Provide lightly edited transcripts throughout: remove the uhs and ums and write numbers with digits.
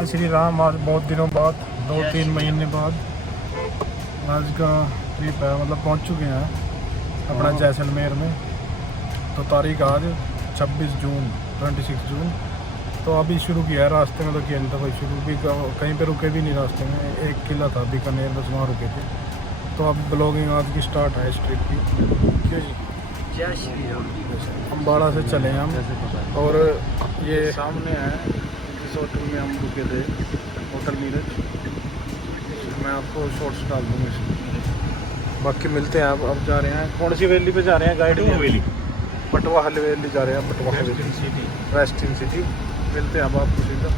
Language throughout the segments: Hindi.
जय श्री राम। आज बहुत दिनों बाद 2-3 महीने बाद आज का ट्रिप है, मतलब पहुंच चुके हैं अपना जैसलमेर में। तो तारीख आज 26 जून 26 जून। तो अभी शुरू किया है, रास्ते में तो किया नहीं था कोई शुरू भी, कहीं पे रुके भी नहीं रास्ते में। एक किला था बीकानेर, बस वहाँ रुके थे। तो अब ब्लॉगिंग आज की स्टार्ट है इस ट्रिप की। क्यों जी? जय श्री राम। अम्बाड़ा से चले हैं हम, और ये सामने है जिस होटल में हम रुके थे, होटल नीरज। मैं आपको शॉर्ट्स डाल दूँगा इसमें। बाकी मिलते हैं। अब जा रहे हैं, कौन सी हवेली पे जा रहे हैं? गाइड हवेली, पटवा हवेली जा रहे हैं। पटवा हवेली सिटी, वेस्टर्न सिटी। मिलते हैं अब आपको सीधा।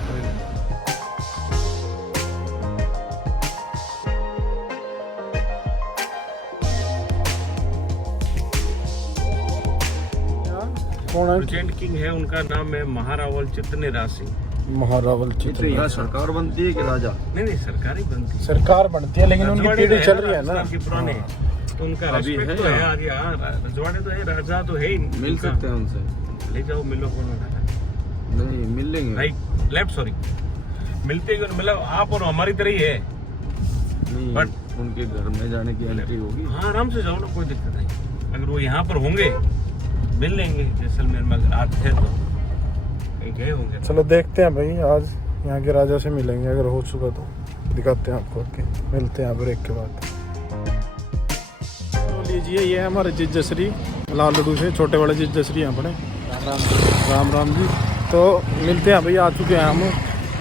कौन है? प्रेजेंट किंग है, उनका नाम है महारावल चित्तनिरासी। महारावल चित्र। यहाँ सरकार बनती है कि राजा? नहीं, सरकार ही बनती है। सरकार बनती है, लेकिन उनकी पीढ़ी चल रही है ना पुराने। तो उनका अभी रेस्पेक्ट है तो है यहाँ? आगे। रजवाड़े तो है, राजा तो है ही। मिल सकते हैं उनसे? ले जाओ, मिलो। कौन नहीं मिल लेंगे। Right, left, sorry. मिलते ही मतलब आप और हमारी तरह ही है। नहीं, बट उनके घर में जाने की एंट्री होगी। हाँ, आराम से जाओ ना, कोई दिक्कत नहीं। अगर वो यहाँ पर होंगे मिल लेंगे। जैसलमेर में अगर आप थे तो कहीं गए होंगे। चलो देखते हैं भाई, आज यहाँ के राजा से मिलेंगे, अगर हो चुका तो दिखाते हैं आपको। ओके, मिलते हैं ब्रेक के बाद। तो लीजिए, ये है हमारे जिज्जसरी लाल लड्डू से, छोटे बड़े जिज्जसरी हैं अपने। राम राम जी। तो मिलते हैं भाई, आ चुके हैं हम।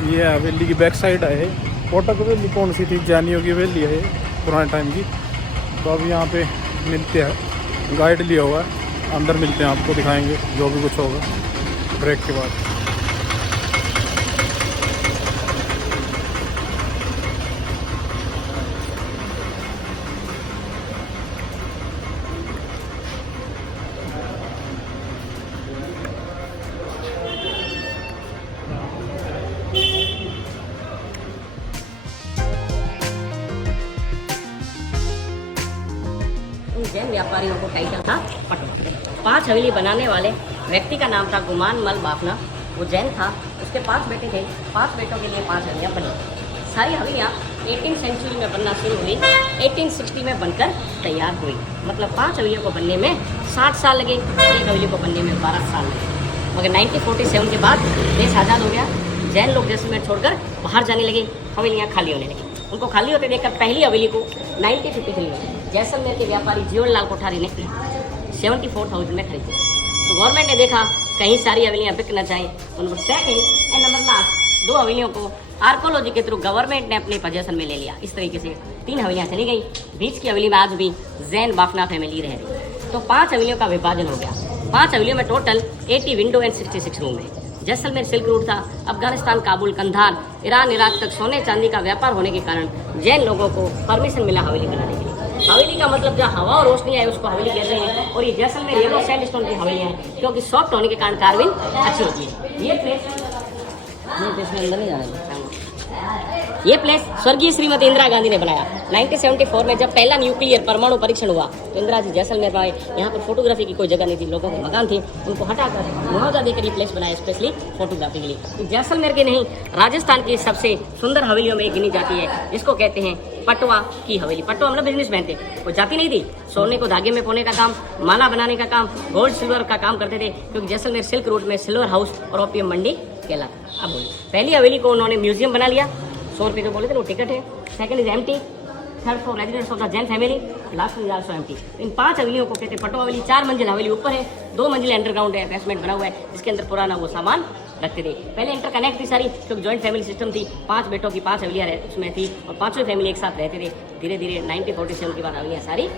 ये हवेली की बैक साइड है। कोटक हवेली कौन सी थी? जैनियों की हवेली है पुराने टाइम की। तो अब यहाँ पे मिलते हैं, गाइड लिया हुआ है। अंदर मिलते हैं, आपको दिखाएंगे जो भी कुछ होगा ब्रेक के बाद। जैन व्यापारियों को टाइटल था पटवा। 5 हवेली बनाने वाले व्यक्ति का नाम था गुमान मल बाफना। वो जैन था, उसके 5 बेटे थे। 5 बेटों के लिए 5 हवेलियाँ बनी। सारी हवेलियाँ 18वीं सेंचुरी में बनना शुरू हुई, 1860 में बनकर तैयार हुई। मतलब 5 हवेलियों को बनने में 60 साल लगे, एक हवेली को बनने में 12 साल लगे। मगर 1947 के बाद देश आज़ाद हो गया। जैन लोग जैसलमेर छोड़कर बाहर जाने लगे, हवेलियाँ खाली होने लगी। उनको खाली होते देखकर पहली हवेली को 1953 में जैसलमेर के व्यापारी जीवनलाल कोठारी ने 74,000 में खरीदी। तो गवर्नमेंट ने देखा कहीं सारी हवेलियाँ बिक न जाए, तो नंबर 2 एंड नंबर लास्ट 2 हवेलियों को आर्कोलॉजी के थ्रू गवर्नमेंट ने अपने पोजेशन में ले लिया। इस तरीके से 3 हवेलियाँ चली गई। बीच की हवेली में आज भी जैन बाफना फैमिली रह रही। तो 5 हवेलियों का विभाजन हो गया। 5 हवेलियों में टोटल 80 विंडो एंड 66 रूम है। जैसलमेर सिल्क रूट था। अफगानिस्तान, काबुल, कंधार, ईरान, इराक तक सोने चांदी का व्यापार होने के कारण जैन लोगों को परमिशन मिला हवेली बनाने के लिए। हवेली का मतलब जहाँ हवा और रोशनी है उसको हवेली कहते हैं। और ये जैसलमेर येलो सैंडस्टोन की हवेलियाँ हैं, क्योंकि सॉफ्ट होने के कारण कार्विंग अच्छी होती है। ये प्लेस अंदर नहीं जाना। ये प्लेस स्वर्गीय श्रीमती इंदिरा गांधी ने बनाया। 1974 में जब पहला न्यूक्लियर परमाणु परीक्षण हुआ तो इंदिरा जी जैसलमेर में आए। यहाँ पर फोटोग्राफी की कोई जगह नहीं थी, लोगों के मकान थे, उनको हटाकर मुआवजा देकर ये प्लेस बनाया स्पेशली फोटोग्राफी के लिए। तो जैसलमेर के नहीं, राजस्थान की सबसे सुंदर हवेलियों में एक गिनी जाती है, जिसको कहते हैं पटवा की हवेली। पटवा मतलब बिजनेसमैन थे, वो जाति नहीं थी। सोने को धागे में पोने का काम, माला बनाने का काम, गोल्ड सिल्वर का काम करते थे, क्योंकि जैसलमेर सिल्क रूट में सिल्वर हाउस और ओपियम मंडी कहलाता। अब पहली हवेली को उन्होंने म्यूजियम बना लिया। 100 रुपये जो बोले थे वो टिकट है। Second is empty, third for residents of the Jain family, last is also empty. इन 5 हवेलियों को कहते हैं पटवा हवेली। 4 मंजिल हवेली ऊपर है, 2 मंजिल अंडरग्राउंड है, बेसमेंट बना हुआ है, जिसके अंदर पुराना वो सामान रखते थे। पहले इंटरकनेक्ट थी सारी, क्योंकि जॉइंट फैमिली सिस्टम थी। 5 बेटों की 5 हवेलियाँ उसमें थी और 5वीं फैमिली एक साथ रहते थे। धीरे धीरे 1947 के बाद हवेलियाँ सारी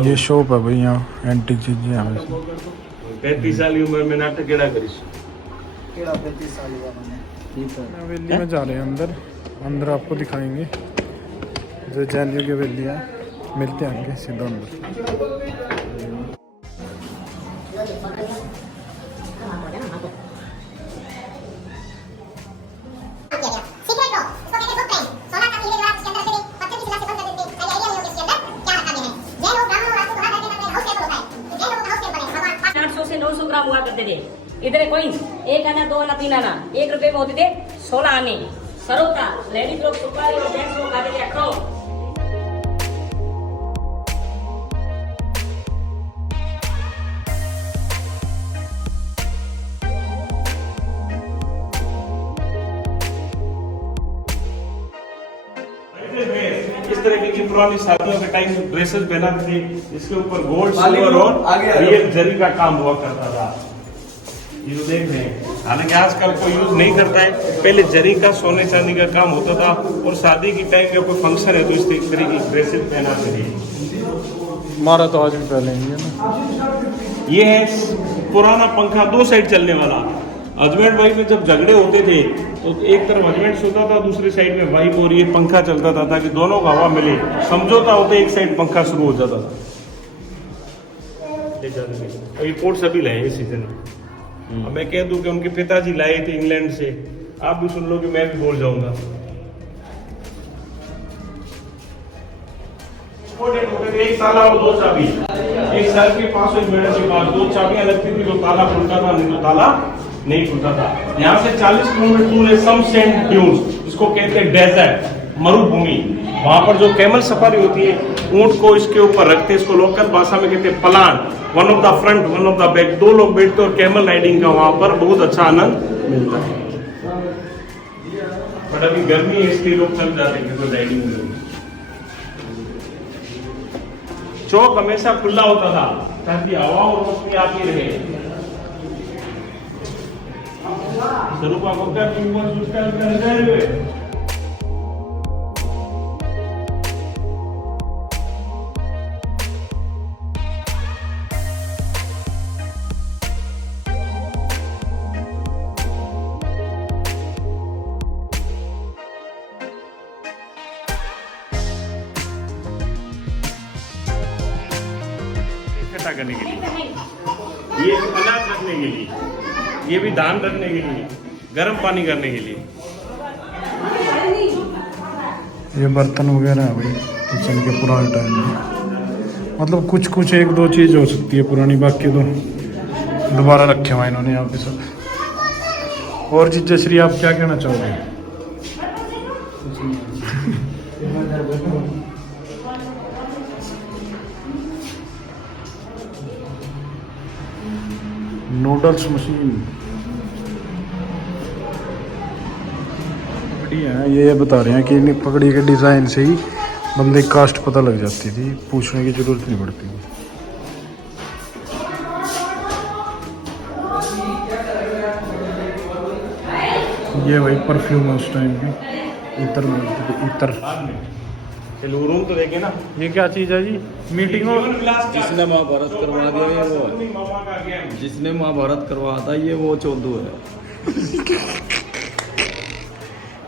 ये शॉप है भाई, यहाँ एंटीक चीजें हैं। 35 साल की उम्र में नाटक केड़ा करीश? हवेली में जा रहे हैं अंदर। अंदर आपको दिखाएंगे जो जैनियों की हवेली है। मिलते हैं आगे सीधा अंदर। से 900 ग्राम हुआ करते थे। इतने कोई 1 आना 2 आना 3 आना 1 रुपए में होते थे 16 आने। सरोता लेडीज लोग सुपारी और जेंट्स लोग खाते थे 8। इस तरह की पुरानी शादियों के टाइम ड्रेसेस पहनाते थे, इसके ऊपर गोल्ड सिल्वर और रियल जरी का काम हुआ करता था। ये जो देख रहे हैं, हालांकि आजकल कोई यूज नहीं करता है। पहले जरी का सोने चांदी का काम होता था और शादी के टाइम में कोई फंक्शन है तो इस तरह की ड्रेसेस पहनाते थे। हमारा तो आज भी पहले ही है ना। ये है पुराना पंखा 2 साइड चलने वाला। हस्बैंड वाइफ में जब झगड़े होते थे तो एक तरफ हस्बैंड सोता था, दूसरी साइड में वाइफ, और ये पंखा चलता था ताकि दोनों को हवा मिले। समझौता होते एक साइड पंखा शुरू हो जाता था। ये पोर्ट्स अभी लाए इस सीजन में। अब मैं कह दूं कि उनके पिताजी लाए थे इंग्लैंड से, आप भी सुन लो कि मैं भी बोल जाऊंगा। एक ताला और 2 चाबी। एक साल के 500 मिनट के बाद 2 चाबियां लगती थी, तो ताला खुलता था, नहीं तो ताला नहीं खुलता था। यहाँ से 40 किलोमीटर दूर है सम सैंड ड्यून्स, इसको कहते हैं डेजर्ट, मरुभूमि। वहां पर जो कैमल सफारी होती है, ऊंट को इसके ऊपर रखते हैं, इसको लोकल भाषा में कहते हैं पलान। One of the front, one of the back, 2 लोग बैठते और कैमल राइडिंग का वहां पर बहुत अच्छा आनंद मिलता है। बट अभी गर्मी है इसलिए लोग चल जाते हैं कोई राइडिंग में। चौक हमेशा खुला होता था ताकि हवा और रोशनी आती रहे। स्वरूपा को कर करने के लिए, ये अनाज रखने के लिए, ये भी धान रखने के लिए, गर्म पानी करने के लिए। ये बर्तन वगैरह है भाई किचन के पुराने टाइम में। मतलब कुछ 1-2 चीज़ हो सकती है पुरानी, बाकी तो दोबारा रखे हुए इन्होंने यहाँ पे सब। और जी जयश्री आप क्या कहना चाहोगे? नूडल्स मशीन बढ़िया है। ये बता रहे हैं कि इन पगड़ी के डिज़ाइन से ही बंदे की कास्ट पता लग जाती थी, पूछने की जरूरत नहीं पड़ती। ये भाई परफ्यूम उस टाइम की इतर इतर। चलो रूम तो देखे ना, ये क्या चीज़ है जी? मीटिंग हो जिसने महाभारत करवा दिया ये वो है। जिसने महाभारत करवाया था ये वो चौधू है।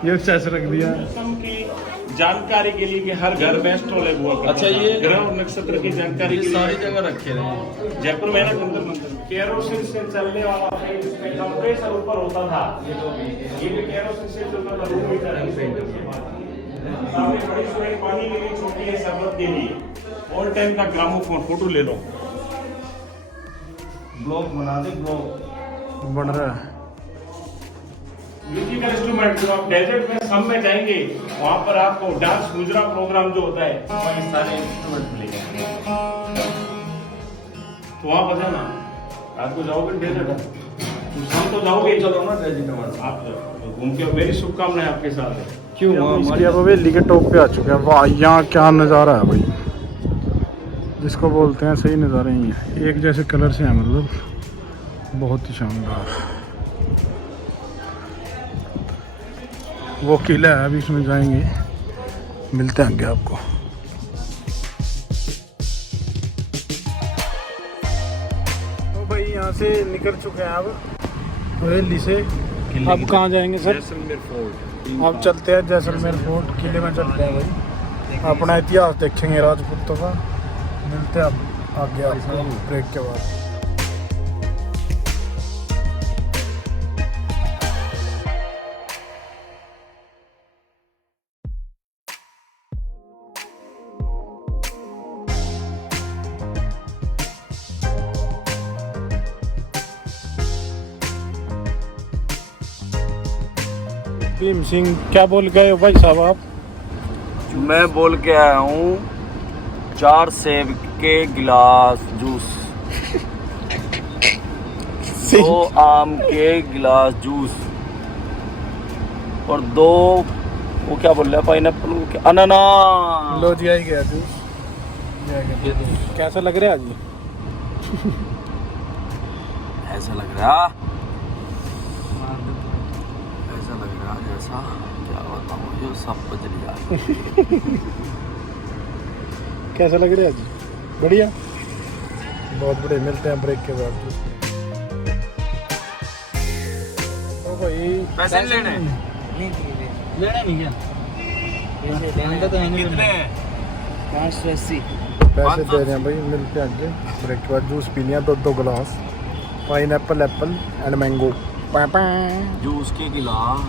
ये चेस रख दिया। मौसम की जानकारी के लिए कि हर घर में स्टॉल है हुआ करता अच्छा, था। ये ग्रह और नक्षत्र की जानकारी ये के सारी लिए जगह रखे रहे। जयपुर में ना जंतर मंतर केरोसिन से चलने वाला जिसमें कंप्रेसर ऊपर होता था, ये भी केरोसिन से चलता था। रूम हीटर है, सामने बड़ी सुई पानी के लिए, छोटी है शरबत के लिए। ऑल टाइम का ग्रामोफोन, फोटो ले लो, ब्लॉग बना दे, ब्लॉग बन रहा है। म्यूजिकल इंस्ट्रूमेंट जो आप डेजर्ट में सब में जाएंगे वहां पर आपको डांस गुजरा प्रोग्राम जो होता है वहाँ सारे इंस्ट्रूमेंट मिलेंगे। तो वहां बजाना, रात को जाओगे डेजर्ट, तो शाम तो जाओगे, चलो ना डेजर्ट आप घूम के। मेरी शुभकामनाएं आपके साथ है। क्यों हमारी हवेली के टॉप पे आ चुके हैं। वाह, यहाँ क्या नज़ारा है भाई, जिसको बोलते हैं सही नज़ारे ही हैं। एक जैसे कलर से हैं, मतलब बहुत ही शानदार। वो किला है, अभी इसमें जाएंगे, मिलते हैं आगे आपको। तो भाई यहाँ से निकल चुके हैं अब हवेली से। अब कहाँ जाएंगे सर? जैसलमेर फोर्ट। अब चलते हैं जैसलमेर फोर्ट, किले में चलते हैं भाई। अपना इतिहास देखेंगे राजपूतों का। मिलते हैं अब आगे आपको ब्रेक के बाद। भीम सिंह, क्या बोल गए हो भाई साहब आप? मैं बोल के आया हूँ 4 सेब के गिलास जूस, 2 आम के गिलास जूस और 2 वो क्या बोल रहे हैं पाइनएप्पल अनानास। लो जी आई गया जूस। कैसा लग रहा है जी? ऐसा लग रहा जैसा क्या बताऊँ, ये सब बदल गया। कैसा लग रहा है जी? बढ़िया, बहुत बढ़िया। मिलते हैं ब्रेक के बाद। तो भाई पैसे लेने नहीं क्या? कितने? 580। पैसे दे रहे हैं भाई। मिलते हैं आगे ब्रेक के बाद। जूस पीनी है 2 गिलास, pineapple, Apple and mango. Juice के गिलास।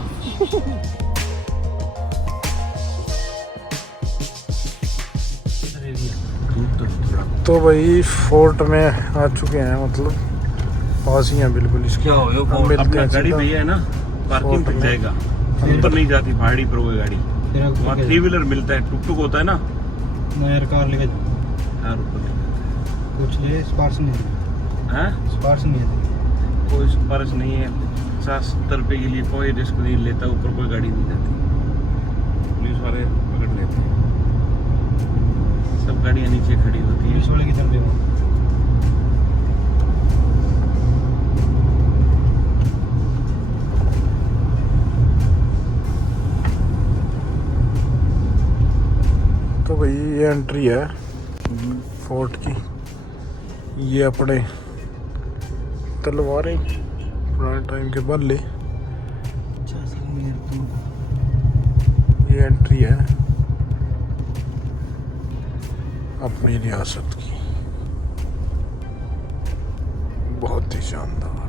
तो भाई फोर्ट में आ चुके हैं, मतलब पास ही हैं बिल्कुल इसके। क्या हो गया? हम मिलते अपना हैं गाड़ी सीधा। भैया है ना, पार्किंग तक फोर्ट में। जाएगा, ऊपर नहीं जाती पहाड़ी पर वो गाड़ी। वहाँ 3 व्हीलर मिलता है, टुक टुक होता है ना, मैं यार कार लेके यार ऊपर कुछ ले, स्पार्स नहीं है, हैं? स्पार्स नहीं है। कोई सिफारिश नहीं है। 50-70 रुपए के लिए कोई रिस्क नहीं लेता, ऊपर कोई गाड़ी नहीं जाती, पुलिस वाले पकड़ लेते हैं। सब गाड़ियाँ नीचे खड़ी होती पुलिस है। वाले किधर गए वो? तो भाई ये एंट्री है फोर्ट की। ये अपने तलवारें पुराने टाइम के बल्ले। ये एंट्री है अपनी रियासत की, बहुत ही शानदार।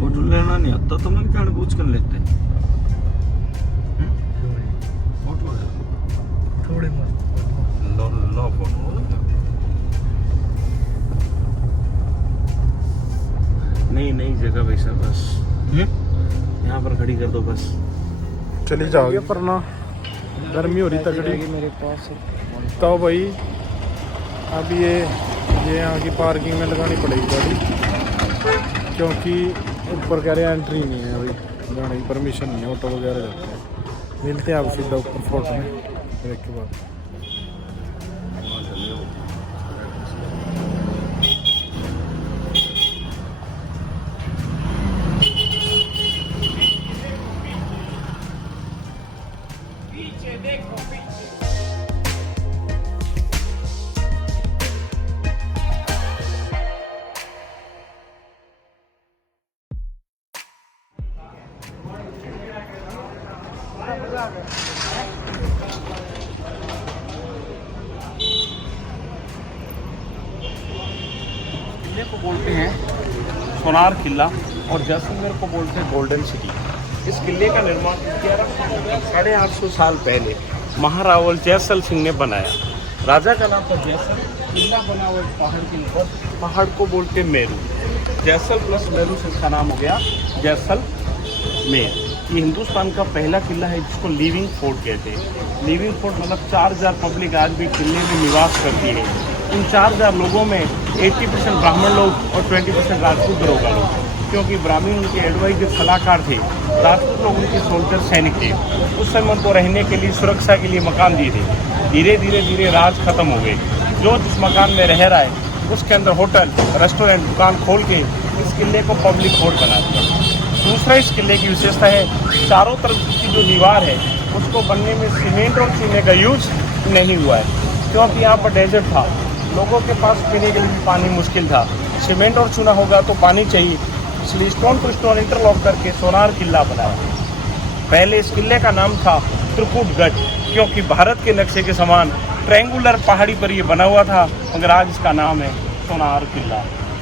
फोटो लेना नहीं आता तो मैं जान पूछ कर लेते। फोटो थोड़े बहुत लो फोटो। नई जगह वैसा, बस यहाँ पर खड़ी कर दो बस। चली जाओगे पर ना, गर्मी हो रही तगड़ी मेरे पास। तो भाई अब ये यहाँ की पार्किंग में लगानी पड़ेगी गाड़ी, क्योंकि ऊपर कह रहे हैं एंट्री नहीं है अभी, जाने की परमिशन नहीं है, ऑटो वगैरह जाते हैं। मिलते हैं आप सीधा ऊपर फोर्ट में ब्रेक के बाद। किले को बोलते हैं सोनार किला और जैसलमेर को बोलते हैं गोल्डन सिटी। इस किले का निर्माण 850 साल पहले महारावल जैसल सिंह ने बनाया। राजा का नाम था जैसल, किला बना हुआ पहाड़ के ऊपर, पहाड़ को बोलते मेरू। जैसल प्लस मेरू से इसका नाम हो गया जैसलमेर। ये हिंदुस्तान का पहला किला है जिसको लिविंग फोर्ट कहते हैं। लिविंग फोर्ट मतलब 4000 पब्लिक आज भी किले में निवास करती है। इन 4000 लोगों में 80% ब्राह्मण लोग और 20% राजपूत दरोगा लोग, क्योंकि ब्राह्मण उनके एडवाइजर सलाहकार थे, राजपूत लोग उनके सोल्जर सैनिक थे। उस समय उनको रहने के लिए, सुरक्षा के लिए मकान दिए थे। धीरे धीरे राज खत्म हो गए। जो जिस मकान में रह रहा है उसके अंदर होटल, रेस्टोरेंट, दुकान खोल के इस किले को पब्लिक फोर्ट बना दिया। दूसरा इस किले की विशेषता है, चारों तरफ की जो दीवार है उसको बनने में सीमेंट और चूने का यूज नहीं हुआ है, क्योंकि यहाँ पर डेजर्ट था, लोगों के पास पीने के लिए भी पानी मुश्किल था। सीमेंट और चूना होगा तो पानी चाहिए, इसलिए स्टोन टू स्टोन इंटरलॉक करके सोनार किला बनाया। पहले इस किले का नाम था त्रिकुटगढ़, क्योंकि भारत के नक्शे के समान ट्रायंगुलर पहाड़ी पर ये बना हुआ था, मगर आज इसका नाम है सोनार किला।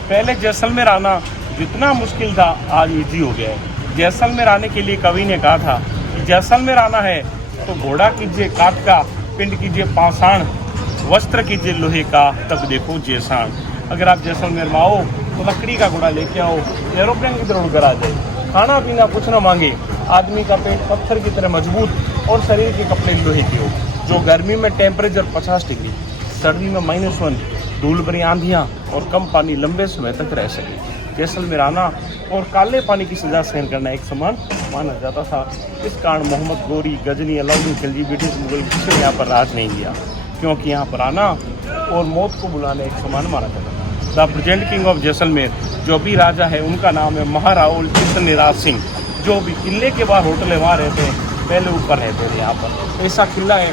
पहले जैसलमेर आना जितना मुश्किल था आज इजी हो गया है। जैसलमेर आने के लिए कवि ने कहा था कि जैसलमेर आना है तो घोड़ा कीजिए काठ का, पिंड कीजिए पाषाण, वस्त्र कीजिए लोहे का, तब देखो जैसाण। अगर आप जैसलमेर में आओ तो लकड़ी का घोड़ा लेके आओ, एरोप्लेन की तरह उड़कर आ जाए। खाना पीना कुछ ना मांगे, आदमी का पेट पत्थर की तरह मजबूत और शरीर के कपड़े लोहे के हो। जो गर्मी में टेम्परेचर 50 डिग्री, सर्दी में -1, धूल भरी आंधियाँ और कम पानी लंबे समय तक रह सके। जैसलमेर आना और काले पानी की सजा सहन करना एक समान माना जाता था। इस कारण मोहम्मद गोरी, गजनी, अलाउद्दीन खिलजी, ब्रिटिश, मुगल किसी ने यहाँ पर राज नहीं किया, क्योंकि यहाँ पर आना और मौत को बुलाना एक समान माना जाता था। The present king of Jaisalmer जो भी राजा है उनका नाम है महाराओल चित्तनिराज सिंह। जो भी किले के बाहर होटल है वहाँ रहते हैं, पहले ऊपर रहते थे। यहाँ पर ऐसा किला है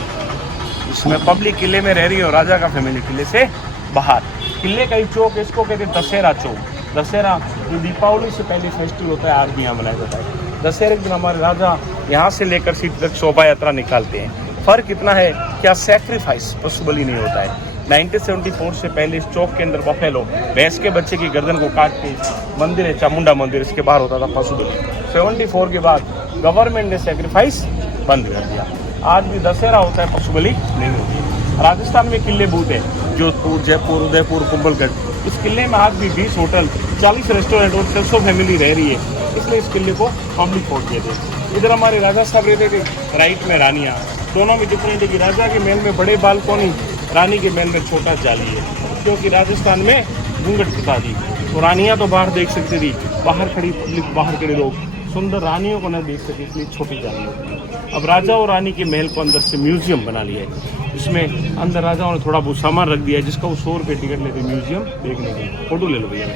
इसमें पब्लिक किले में रह रही है और राजा का फैमिली किले से बाहर। किले का ही चौक, इसको कहते हैं दशहरा चौक। दशहरा जो दीपावली से पहले फेस्टिवल होता है, आज भी यहाँ मनाया जाता है। दशहरे के दिन हमारे राजा यहाँ से लेकर सीट तक शोभा यात्रा निकालते हैं। फर्क इतना है क्या सेक्रीफाइस पॉसिबल ही नहीं होता है। 1974 से पहले इस चौक के अंदर बफेलो, भैंस के बच्चे की गर्दन को काट के मंदिर है चामुंडा मंदिर, इसके बाहर होता था पशुबलि। 74 के बाद गवर्नमेंट ने सेक्रीफाइस बंद कर दिया। आज भी दशहरा होता है, पशुबलि नहीं होती है। राजस्थान में किले बूथ है, जोधपुर, जयपुर, उदयपुर, कुंभलगढ़। इस किले में आज भी 20 होटल, 40 रेस्टोरेंट और 600 फैमिली रह रही है, इसलिए इस किले को पब्लिक फोर्ट कहते हैं। इधर हमारे राजा साहब रहते थे, राइट में रानियाँ। दोनों में डिफरेंट है कि राजा के महल में बड़े बालकोनी, रानी के महल में छोटा जाली है, क्योंकि राजस्थान में घूंघट प्रथा थी। तो रानियाँ तो बाहर देख सकती थी, बाहर खड़ी पब्लिक, बाहर खड़े लोग सुंदर रानियों को न देख सके, इसलिए छोटी जाली होती है। अब राजा और रानी के महल को अंदर से म्यूजियम बना लिया है। इसमें अंदर राजाओं ने थोड़ा बहुत सामान रख दिया है, जिसका वो 100 रुपये टिकट लेते म्यूजियम देखने के। फोटो ले लो भैया,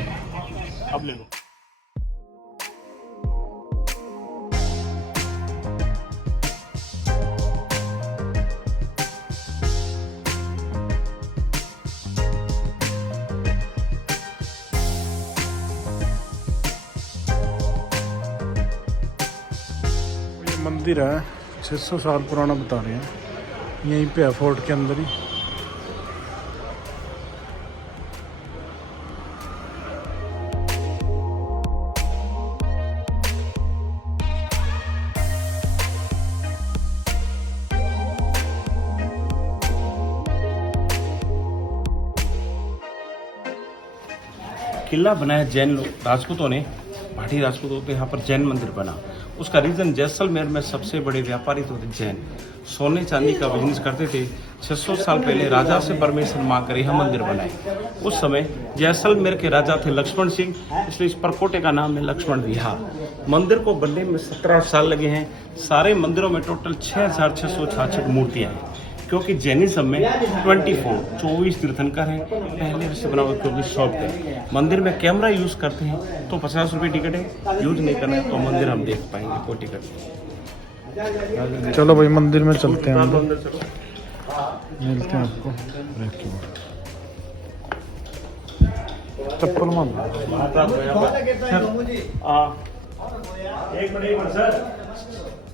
अब ले लो। मंदिर है 600 साल पुराना बता रहे हैं, यहीं पे है फोर्ट के अंदर ही। किला बनाया जैन लोग, राजपूतों ने, भाटी राजपूत होते यहाँ पर जैन मंदिर बना। उसका रीज़न जैसलमेर में सबसे बड़े व्यापारी तो थे जैन, सोने चांदी का बिजनेस करते थे। 600 साल पहले राजा से परमिशन मांग कर यह मंदिर बनाए। उस समय जैसलमेर के राजा थे लक्ष्मण सिंह, इसलिए इस परकोटे का नाम है लक्ष्मण विहार। मंदिर को बनने में 17 साल लगे हैं। सारे मंदिरों में टोटल 6666 मूर्तियाँ हैं, क्योंकि जैनिज्म में 24 तीर्थंकर हैं। पहले से बना हुआ क्योंकि शॉप है। मंदिर में कैमरा यूज़ करते हैं तो 50 रुपये टिकट है, यूज नहीं करना है तो मंदिर हम देख पाएंगे, कोई टिकट नहीं। चलो भाई मंदिर में चलते हैं, अंदर चलो, मिलते हैं आपको। चप्पल मान एक मिनट सर।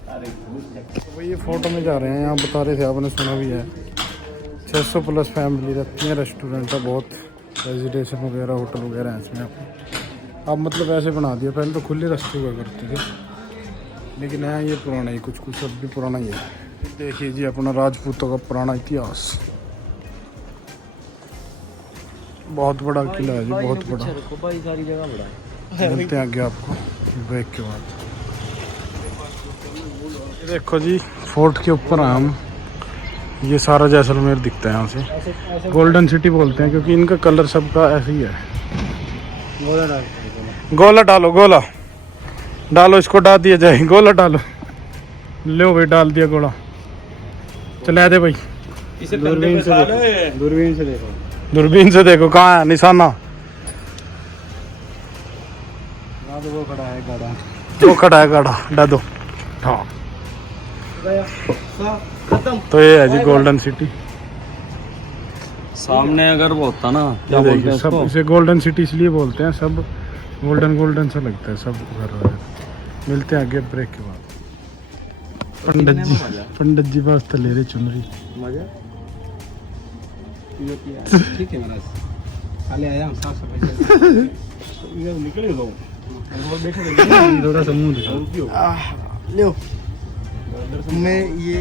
तो भाई ये फोटो में जा रहे हैं, यहाँ बता रहे थे, आपने सुना भी है 600 प्लस फैमिली रहती है, रेस्टोरेंट है, बहुत रेजिडेंशियल वगैरह होटल वगैरह हैं इसमें। अब मतलब ऐसे बना दिया, पहले तो खुले रास्ते हुआ करते थे, लेकिन है ये पुराना ही, कुछ कुछ अब भी पुराना ही है। देखिए जी अपना राजपूतों का पुराना इतिहास, बहुत बड़ा किला है जी, बहुत बड़ा। सारी जगह बड़ा है। मिलते हैं आगे आपको ब्रेक के बाद। देखो जी फोर्ट के ऊपर हैं हम, ये सारा जैसलमेर दिखता है यहाँ से। गोल्डन सिटी बोलते हैं क्योंकि इनका कलर सबका ऐसे ही है। गोला डालो, गोला डालो, इसको डाल दिया जाए, गोला डालो। लो भाई डाल दिया गोला, चला दे भाई। दूरबीन से देखो, दूरबीन से देखो, दूरबीन से देखो कहाँ है निशाना। वो खड़ा है गाड़ा, वो खड़ा है गाड़ा, डाल दो। हाँ तो ये है जी गोल्डन सिटी। सामने अगर वो होता ना, क्या ये बोलते देखिए हैं सब उसको? इसे गोल्डन सिटी इसलिए बोलते हैं, सब गोल्डन गोल्डन सा लगता है सब घर। मिलते हैं आगे ब्रेक के बाद। पंडित जी वास्ते ले रहे चुनरी। मजा ठीक है महाराज, खाली आया हम 700 पैसे निकले लो थोड़ा सा मुंह दिखाओ। लो मैं ये